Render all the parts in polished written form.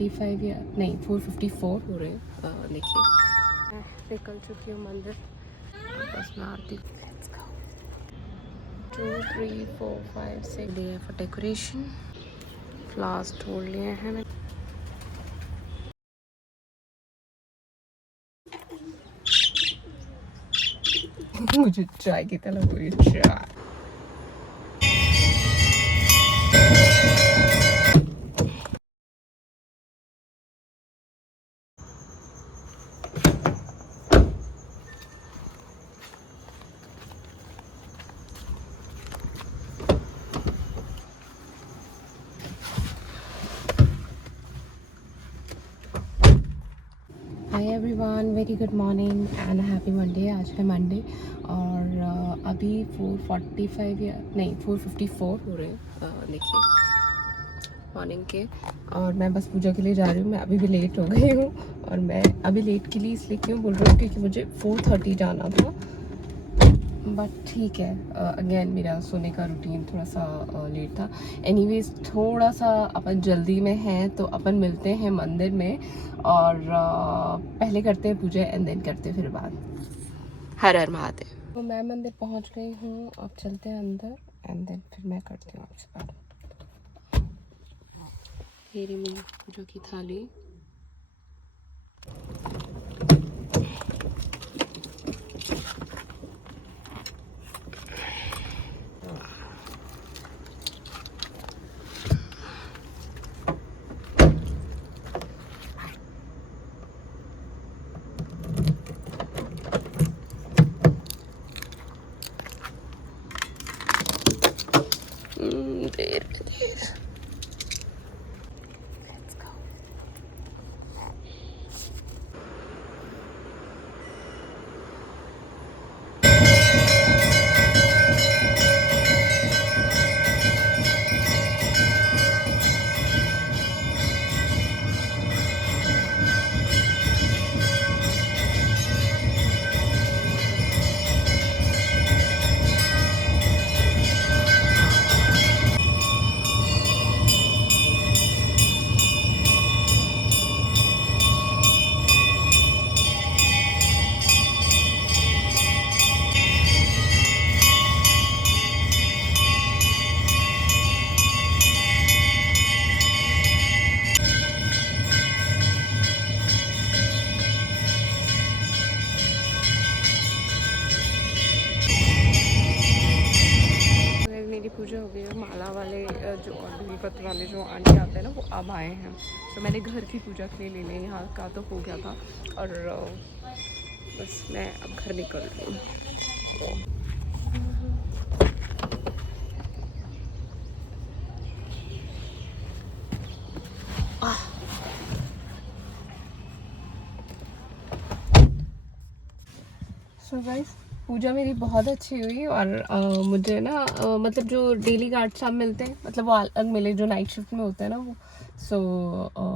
4:45 या नहीं 4:54 हो रहे हैं। देखिए मैं निकल चुकी हूँ मंदिर, बस मैं आती हूँ। Let's go. 2 3 4 5 6 लिए फॉर डेकोरेशन, फ्लावर्स तोड़ लिए हैं मैं। मुझे चाय की तलब हुई है, चाय। Hi everyone, very good morning and happy Monday. आज है मंडे और अभी 4:45 या नहीं 4:54 हो रहे हैं। देखिए मॉर्निंग के, और मैं बस पूजा के लिए जा रही हूँ। मैं अभी भी लेट हो गई हूँ, और मैं अभी लेट के लिए इसलिए क्यों बोल रही हूँ क्योंकि मुझे 4:30 जाना था। बट ठीक है, अगेन मेरा सोने का रूटीन थोड़ा सा लेट था। एनीवेज थोड़ा सा अपन जल्दी में हैं तो अपन मिलते हैं मंदिर में, और पहले करते हैं पूजा एंड देन करते हैं फिर बात। हर हर महादेव। तो मैं मंदिर पहुंच गई हूँ, अब चलते हैं अंदर एंड देन फिर मैं करती हूँ आपसे बात। ये रही मेरी पूजा की थाली। देर मेरी पूजा हो गई है। माला वाले जो और बिलपत्र वाले जो आंटी आते हैं ना, वो अब आए हैं। तो मैंने घर की पूजा के लिए ले लिया, यहाँ का तो हो गया था, और बस मैं अब घर निकल रही हूँ। सो गाइस, पूजा मेरी बहुत अच्छी हुई, और मुझे ना मतलब जो डेली गार्ड साहब मिलते हैं, मतलब वो अलग मिले जो नाइट शिफ्ट में होते हैं ना, वो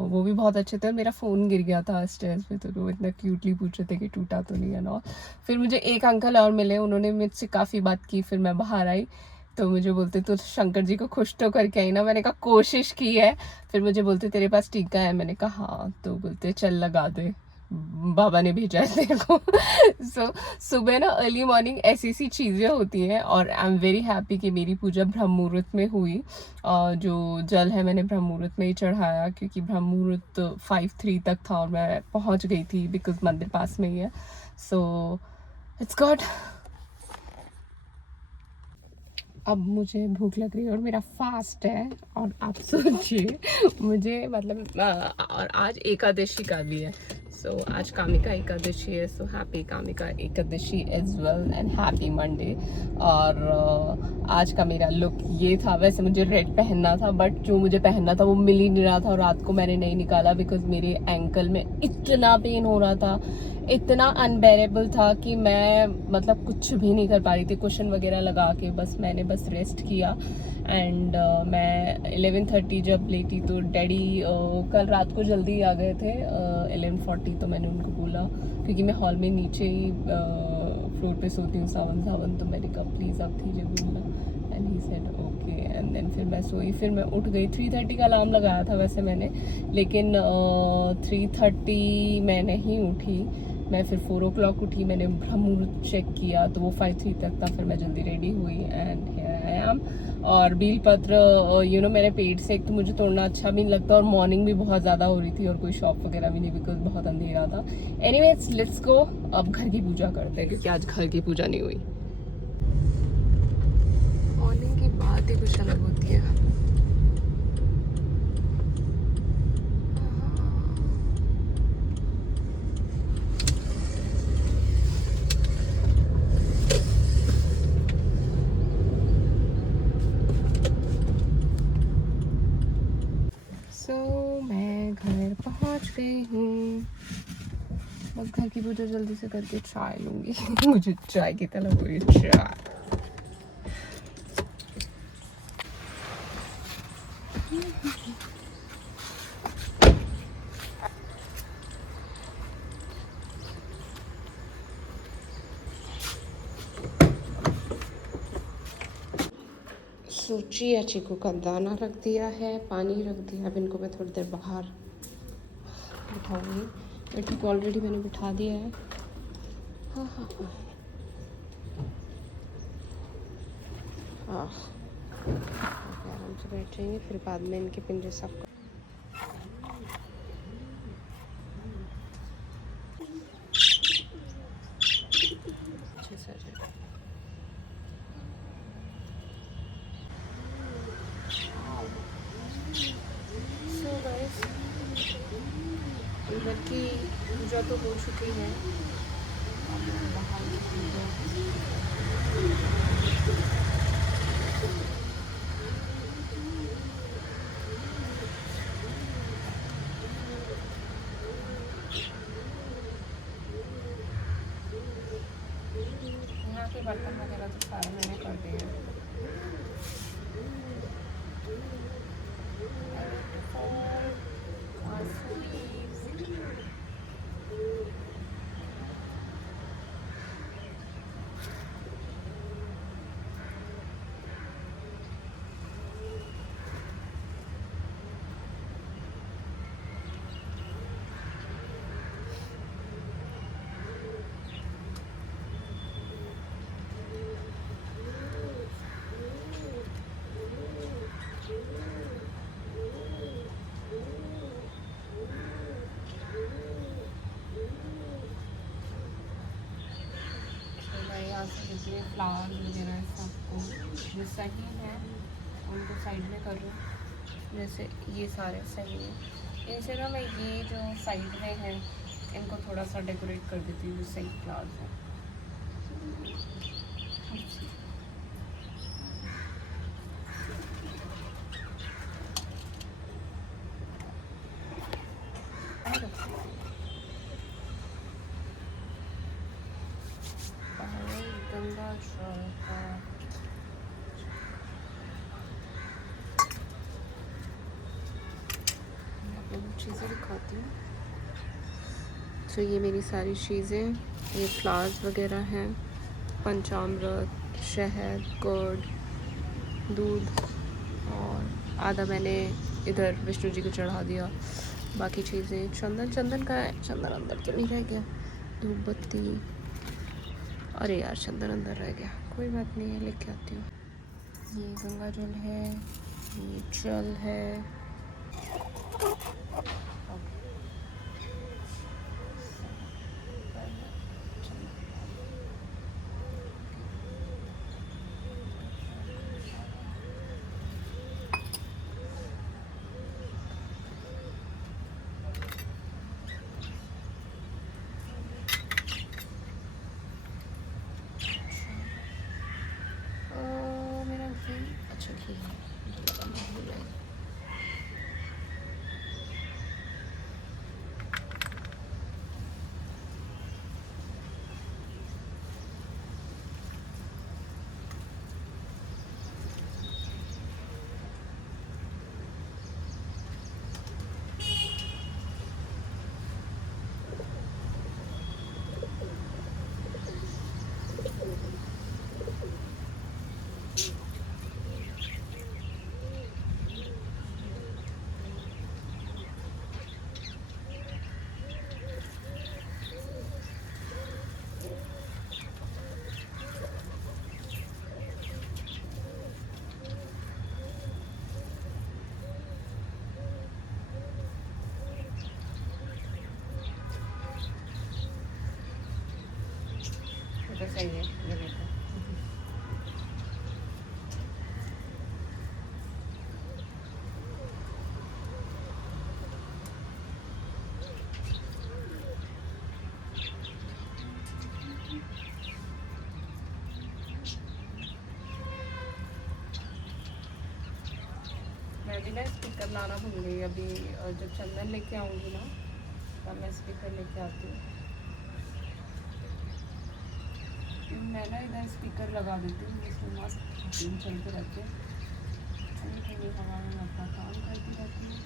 वो भी बहुत अच्छे थे। मेरा फ़ोन गिर गया था स्टेयर्स पे, तो वो इतना क्यूटली पूछ रहे थे कि टूटा तो नहीं है ना। फिर मुझे एक अंकल और मिले, उन्होंने मुझसे काफ़ी बात की। फिर मैं बाहर आई तो मुझे बोलते तो शंकर जी को खुश तो करके आई ना। मैंने कहा कोशिश की है। फिर मुझे बोलते तेरे पास टीका है, मैंने कहा हाँ। तो बोलते चल लगा दे, बाबा ने भेजा है तेरे को। सो सुबह ना अर्ली मॉर्निंग ऐसी ऐसी चीज़ें होती हैं, और आई एम वेरी हैप्पी कि मेरी पूजा ब्रह्म मुहूर्त में हुई। जो जल है मैंने ब्रह्म मुहूर्त में ही चढ़ाया, क्योंकि ब्रह्म मुहूर्त 5:03 तक था और मैं पहुंच गई थी, बिकॉज मंदिर पास में ही है। So it's God. अब मुझे भूख लग रही है और मेरा फास्ट है, और आप सोचिए मुझे मतलब और आज एकादशी का भी है। सो आज कामिका एकादशी है। So happy Kamika Ekadashi as well and happy Monday. और आज का मेरा लुक ये था। वैसे मुझे रेड पहनना था, बट जो मुझे पहनना था वो मिल ही नहीं रहा था, और रात को मैंने नहीं निकाला बिकॉज मेरे एंकल में इतना पेन हो रहा था, इतना अनबेरेबल था कि मैं मतलब कुछ भी नहीं कर पा रही थी। कुशन वगैरह लगा के मैंने बस रेस्ट किया। एंड मैं 11:30 जब लेटी तो डैडी कल रात को जल्दी आ गए थे 11:40। तो मैंने उनको बोला, क्योंकि मैं हॉल में नीचे ही फ्लोर पे सोती हूँ सावन, तो मैंने कहा प्लीज़ आप धीरे बोलना। And he said okay, and then फिर मैं सोई, फिर मैं उठ गई। 3:30 का अलार्म लगाया था वैसे मैंने, लेकिन 3:30 मैं नहीं उठी। मैं फिर 4 o'clock उठी, मैंने ब्रह्म मुहूर्त चेक किया तो वो 5:03 तक था। फिर मैं जल्दी रेडी हुई एंड हियर आई एम। और बेल पत्र मैंने पेड़ से, एक तो मुझे तोड़ना अच्छा भी नहीं लगता, और मॉर्निंग भी बहुत ज़्यादा हो रही थी और कोई शॉप वगैरह भी नहीं, बिकॉज बहुत अंधेरा था। एनीवेज लेट्स गो, अब घर की पूजा करते हैं क्योंकि आज घर की पूजा नहीं हुई। मॉर्निंग की बात ही कुछ अलग होती है। मैं घर पहुंच गई हूँ। बस घर की पूजा जल्दी से करके चाय लूंगी। मुझे चाय की तलब हो रही है, चाय। सूची या चीकू का दाना रख दिया है, पानी रख दिया। अब इनको मैं थोड़ी देर बाहर बिठाऊंगी। बेटी को ऑलरेडी मैंने बिठा दिया है। हाँ हाँ हाँ हाँ, आराम से बैठेंगे, फिर बाद में इनके पिंजरे साफ कर। अच्छे से इधर की पूजा तो हो चुकी है। यहाँ के बर्तन वगैरह तो सारे मैंने कर दिए। जितने फ्लावर वगैरह सबको जो सही है उनको साइड में कर रही हूँ। जैसे ये सारे सही हैं, इनसे ना मैं ये जो साइड में है इनको थोड़ा सा डेकोरेट कर देती हूँ जो सही फ्लावर्स हैं। गंगा जल का चीज़ें दिखाती हूँ। तो ये मेरी सारी चीज़ें, ये फ्लावर्स वगैरह हैं, पंचामृत, शहद, कर्ड, दूध, और आधा मैंने इधर विष्णु जी को चढ़ा दिया। बाकी चीज़ें चंदन का है, चंदन अंदर तो नहीं रह गया। धूप बत्ती, अरे यार चंदन अंदर रह गया, कोई बात नहीं है, लेके आती हूँ। ये गंगा जल है, ये जल है। मेरा घी, अच्छा घी है। सही है जगह पे। मैं भी ना स्पीकर लाना भूल गई अभी, जब चंदन लेके आऊँगी ना तब मैं स्पीकर लेके आती हूँ। मैं ना इधर स्पीकर लगा देती हूँ, इसमें मस्त धुन चलते रहते हैं, ठंडी ठंडी हवा में अपना काम करती रहती हूँ।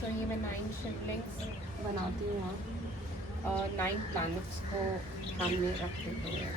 तो ये मैं 9 शिवलिंग्स बनाती हूँ वहाँ, 9 प्लैनेट्स को ध्यान में रखते हुए।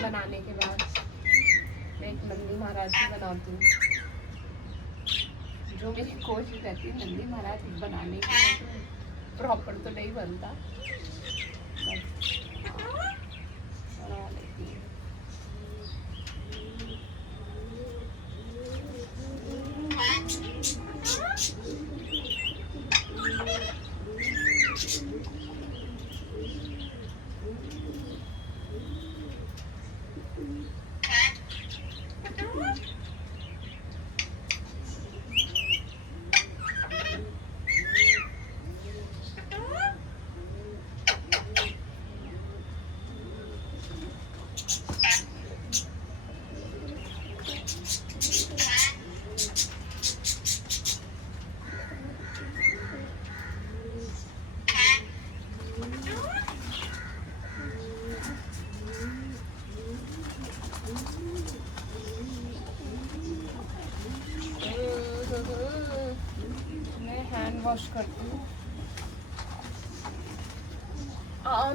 बनाने के बाद मैं एक नंदी महाराज जी बनाती हूँ, जो मेरी कोशिश रहती है नंदी महाराज बनाने की, प्रॉपर तो नहीं बनता, बना लेती हूँ। मैं हैंड वॉश करती हूँ।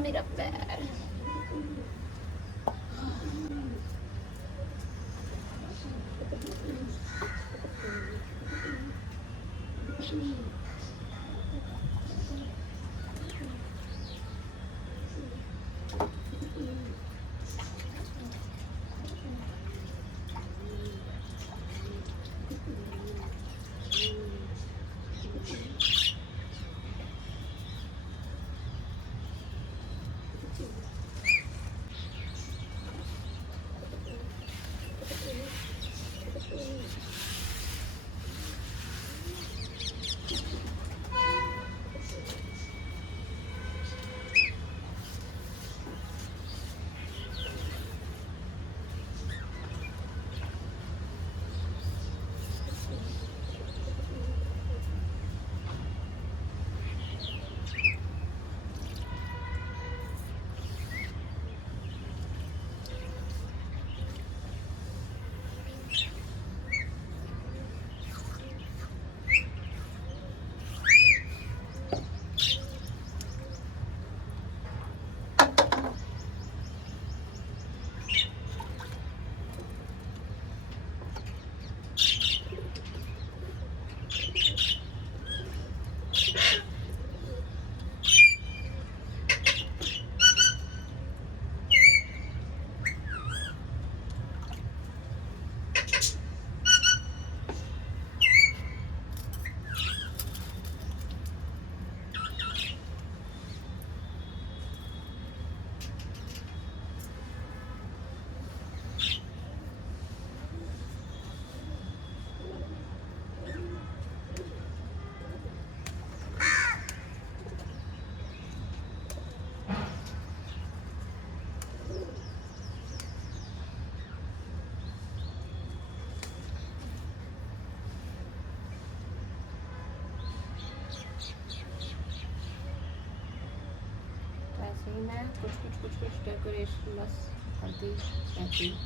मेरा पैर है, कुछ डेकोरेशन बस करती रहती हूँ।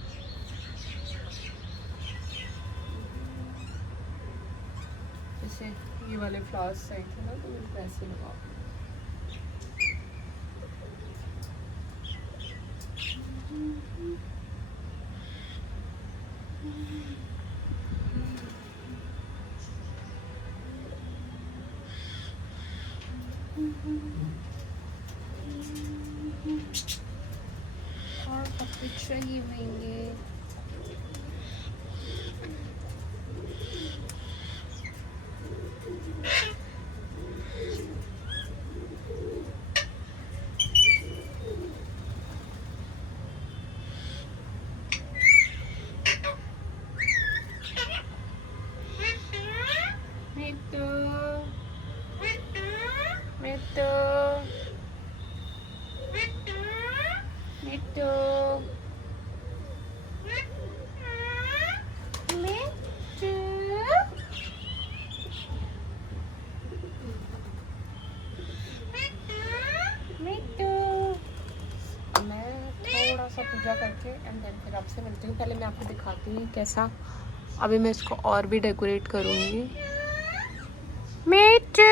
जैसे ये वाले फ्लावर्स सही थे ना, तो इनको ऐसे लगाओ। और कुछ चाहिए होंगे। पूजा करके एंड देन फिर आपसे मिलती हूँ। पहले मैं आपको दिखाती हूँ कैसा, अभी मैं इसको और भी डेकोरेट करूँगी। मिट्टू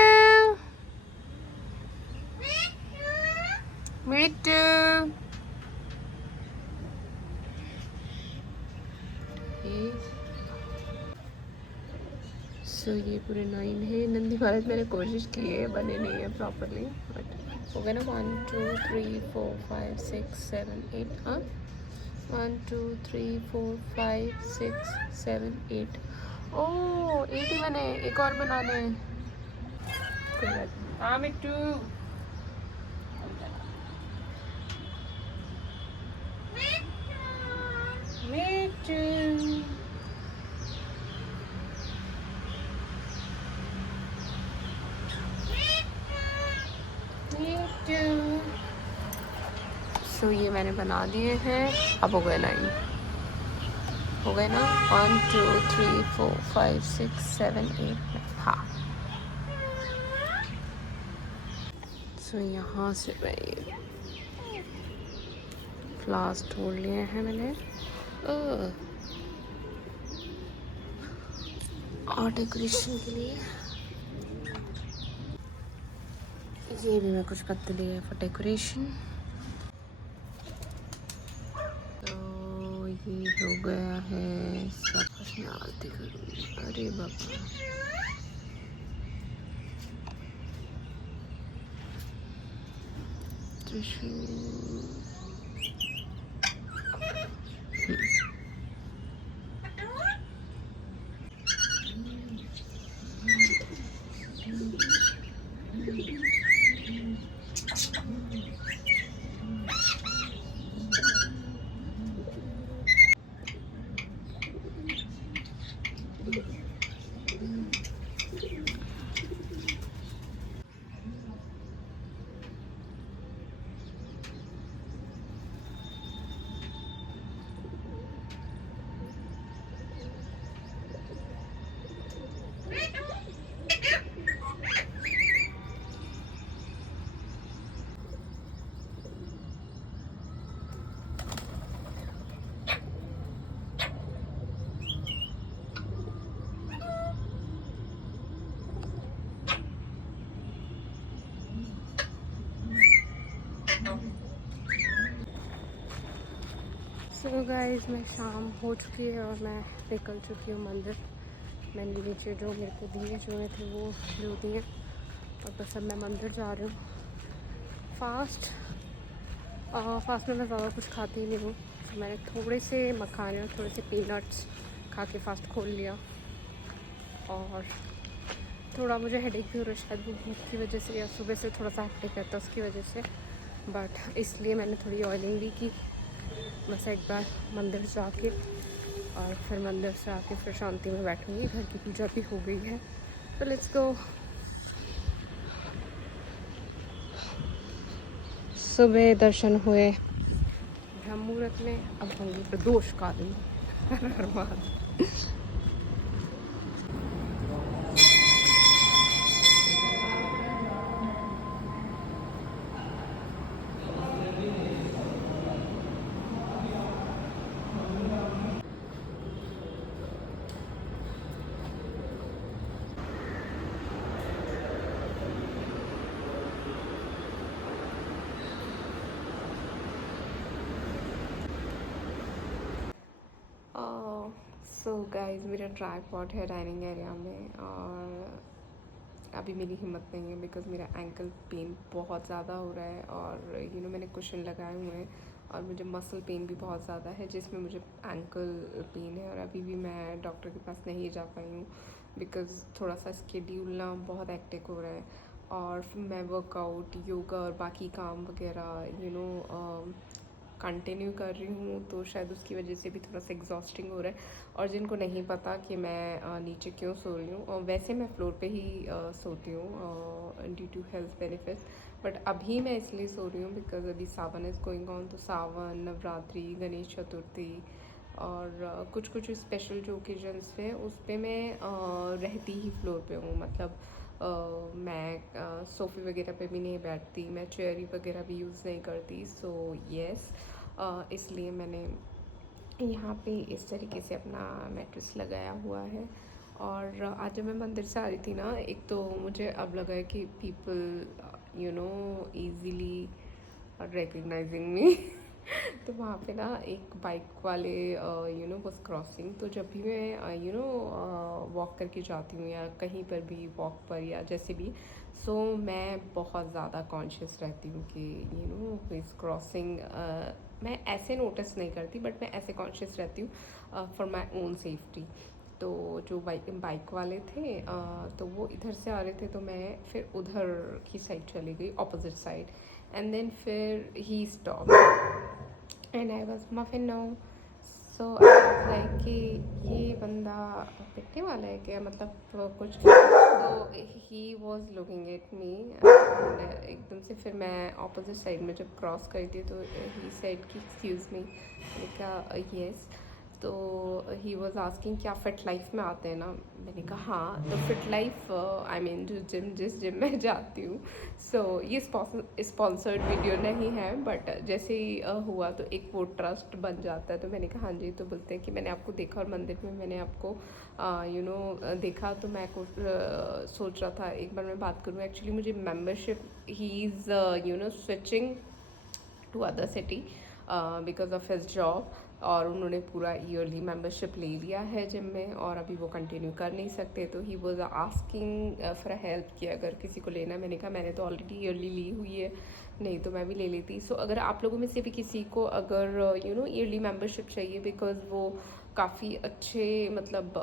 मिट्टू सो ये पूरे 9 है। नंदी महाराज मैंने कोशिश की है, बने नहीं है प्रॉपरली, बट हो गया ना। 1 2 3 4 5 6 7 8। हाँ 1 2 3 4 5 6 7 8। ओह 8 ही बने, एक और बनाने हैं। कोई बात नहीं। हाँ मिट्टू मिट्टू सो ये मैंने बना दिए हैं। अब हो गए 9, हो गए ना। 1 2 3 4 5 6 7 8। हाँ सो यहाँ से मैं फ्लावर्स तोड़ लिए हैं मैंने और डेकोरेशन के लिए। ये भी मैं कुछ पत्ते लिए फॉर डेकोरेशन। तो ये हो गया है सब। कुछ मैं आरती करूँगी। अरे बाबा त्रिशूल। सो गाइस मैं शाम हो चुकी है और मैं निकल चुकी हूँ मंदिर। मैंने नीचे जो मेरे को दिए जो थे वो जो दिए, और बस अब मैं मंदिर जा रही हूँ। फास्ट में मैं ज़्यादा कुछ खाती ही नहीं हूँ, तो मैंने थोड़े से मखाने और थोड़े से पीनट्स खा के फास्ट खोल लिया। और थोड़ा मुझे हेडेक भी हो रहा है, शायद वो भूख की वजह से या सुबह से थोड़ा सा हेडेक रहता है उसकी वजह से, बट इसलिए मैंने थोड़ी ऑयलिंग भी की। बस एक बार मंदिर जाके और फिर मंदिर से आके फिर शांति में बैठूंगी। घर की पूजा भी हो गई है, तो लेट्स गो। सुबह दर्शन हुए ब्रह्म मुहूर्त में, अब होंगे प्रदोष काल में। सो गाइस मेरा ट्राइपॉड है डाइनिंग एरिया में, और अभी मेरी हिम्मत नहीं है बिकॉज़ मेरा एंकल पेन बहुत ज़्यादा हो रहा है, और मैंने कुशन लगाए हुए हैं और मुझे मसल पेन भी बहुत ज़्यादा है जिसमें मुझे एंकल पेन है, और अभी भी मैं डॉक्टर के पास नहीं जा पाई हूँ बिकॉज़ थोड़ा सा स्केड्यूल ना बहुत हेक्टिक हो रहा है, और फिर मैं वर्कआउट, योगा और बाकी काम वगैरह कंटिन्यू कर रही हूँ, तो शायद उसकी वजह से भी थोड़ा सा एग्जॉस्टिंग हो रहा है। और जिनको नहीं पता कि मैं नीचे क्यों सो रही हूँ, और वैसे मैं फ्लोर पे ही सोती हूँ due to health benefits, but अभी मैं इसलिए सो रही हूँ बिकॉज अभी सावन इज़ गोइंग ऑन, तो सावन, नवरात्रि, गणेश चतुर्थी और कुछ कुछ स्पेशल जो ओकेजन्स हैं उस पर मैं रहती ही फ्लोर पे हूँ। मतलब मैं सोफ़े वगैरह पे भी नहीं बैठती, मैं चेयर वगैरह भी यूज़ नहीं करती। सो येस, इसलिए मैंने यहाँ पे इस तरीके से अपना मैट्रेस लगाया हुआ है। और आज जब मैं मंदिर से आ रही थी ना, एक तो मुझे अब लगा है कि पीपल ईज़िली रिकग्नाइजिंग मी तो वहाँ पे ना एक बाइक वाले बस क्रॉसिंग, तो जब भी मैं वॉक करके जाती हूँ या कहीं पर भी वॉक पर या जैसे भी, सो मैं बहुत ज़्यादा कॉन्शियस रहती हू कि इस क्रॉसिंग, मैं ऐसे नोटिस नहीं करती बट मैं ऐसे कॉन्शियस रहती हूँ फॉर माई ओन सेफ्टी। तो जो बाइक वाले थे तो वो इधर से आ रहे थे, तो मैं फिर उधर की साइड चली गई, ऑपोजिट साइड, एंड देन फिर ही stop and I was muffin no. So I was like कि ये बंदा पिटने वाला है क्या, मतलब कुछ, तो he was looking at me, एकदम से फिर मैं ऑपोजिट साइड में जब क्रॉस करी थी तो ही सेड कि एक्सक्यूज़ मी, मैंने कहा येस, तो ही वॉज आस्किंग क्या फिट लाइफ में आते हैं ना, मैंने कहा हाँ, तो फिट लाइफ आई मीन जो जिस जिम में जाती हूँ, सो ये स्पॉन्सर्ड वीडियो नहीं है, बट जैसे ही हुआ तो एक वो ट्रस्ट बन जाता है, तो मैंने कहा हाँ जी, तो बोलते हैं कि मैंने आपको देखा और मंदिर में मैंने आपको देखा, तो मैं सोच रहा था एक बार मैं बात करूँ, एक्चुअली मुझे membership, he is switching to other city because of his job, और उन्होंने पूरा ईयरली मेंबरशिप ले लिया है जिम में, और अभी वो कंटिन्यू कर नहीं सकते, तो he was asking for help कि अगर किसी को लेना, मैंने कहा मैंने तो ऑलरेडी ईयरली ली हुई है, नहीं तो मैं भी ले लेती। सो अगर आप लोगों में से भी किसी को अगर ईयरली मेंबरशिप चाहिए, बिकॉज वो काफ़ी अच्छे, मतलब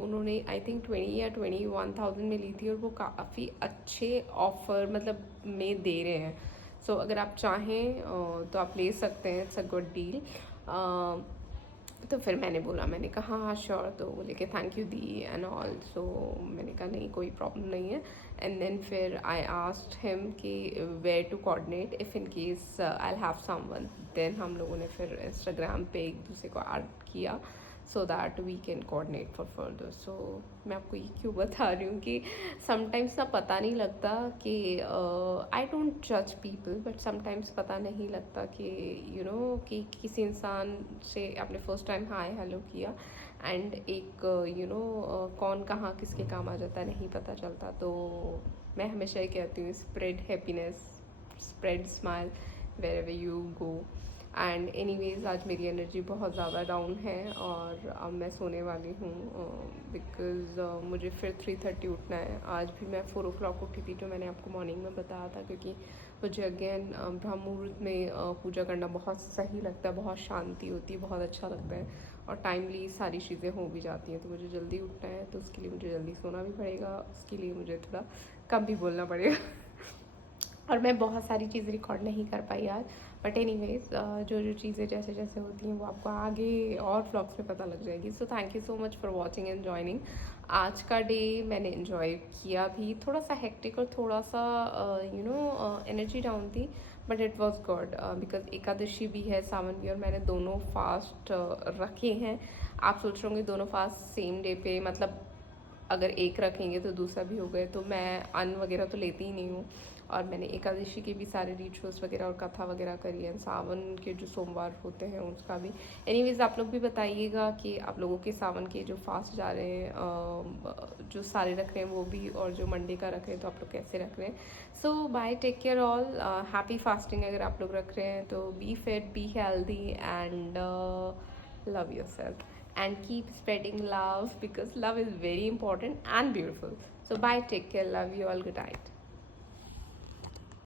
उन्होंने आई थिंक 20 या 21,000 में ली थी, और वो काफ़ी अच्छे ऑफर मतलब में दे रहे हैं। सो अगर आप चाहें तो आप ले सकते हैं, इट्स अ गुड डील। तो फिर मैंने बोला, मैंने कहा हाँ श्योर, तो बोले कि थैंक यू दी एंड ऑल, सो मैंने कहा नहीं कोई प्रॉब्लम नहीं है, एंड देन फिर आई आस्क्ड हिम कि where to coordinate if in case I have someone, then हम लोगों ने फिर इंस्टाग्राम पे एक दूसरे को ऐड किया so that we can coordinate for further. So मैं आपको ये क्यों बता रही हूँ कि समटाइम्स ना पता नहीं लगता कि आई डोंट जज पीपल, बट समटाइम्स पता नहीं लगता कि कि किसी इंसान से आपने फर्स्ट टाइम हाय हेलो किया, एंड एक कौन कहाँ किसके काम आ जाता है नहीं पता चलता। तो मैं हमेशा ये कहती हूँ, spread happiness, spread smile wherever you go. And anyways आज मेरी एनर्जी बहुत ज़्यादा डाउन है, और अब मैं सोने वाली हूँ बिकॉज़ मुझे फिर 3:30 उठना है। आज भी मैं 4 o'clock उठी थी, जो मैंने आपको मॉर्निंग में बताया था, क्योंकि मुझे अगेन ब्रह्म मुहूर्त में पूजा करना बहुत सही लगता है, बहुत शांति होती है, बहुत अच्छा लगता है, और टाइमली सारी चीज़ें हो भी जाती हैं। तो मुझे जल्दी उठना है, तो उसके लिए मुझे जल्दी सोना भी पड़ेगा, उसके लिए मुझे थोड़ा कम भी बोलना पड़ेगा और मैं बहुत सारी चीज़ें रिकॉर्ड नहीं कर पाई आज, बट एनीवेज जो जो चीज़ें जैसे जैसे होती हैं वो आपको आगे और व्लॉग्स में पता लग जाएगी। So thank you so much for watching and joining. आज का डे मैंने इन्जॉय किया भी, थोड़ा सा हेक्टिक और थोड़ा सा एनर्जी डाउन थी, but it was good because Ekadashi भी है, सावन भी, और मैंने दोनों फास्ट रखे हैं। आप सोच रहे होंगे दोनों फास्ट सेम डे पे, मतलब अगर एक रखेंगे तो दूसरा भी हो गए, तो मैं अन्न वगैरह तो लेती ही नहीं हूँ, और मैंने एकादशी के भी सारे रिचुअल्स वगैरह और कथा वगैरह करी है, सावन के जो सोमवार होते हैं उसका भी। एनीवेज आप लोग भी बताइएगा कि आप लोगों के सावन के जो फास्ट जा रहे हैं, जो सारे रख रहे हैं वो भी, और जो मंडे का रख रहे हैं तो आप लोग कैसे रख रहे हैं। So bye, take care all, happy fasting अगर आप लोग रख रहे हैं तो be fit, be healthy and love yourself. and keep spreading love because love is very important and beautiful. So bye, take care, love you all, good night.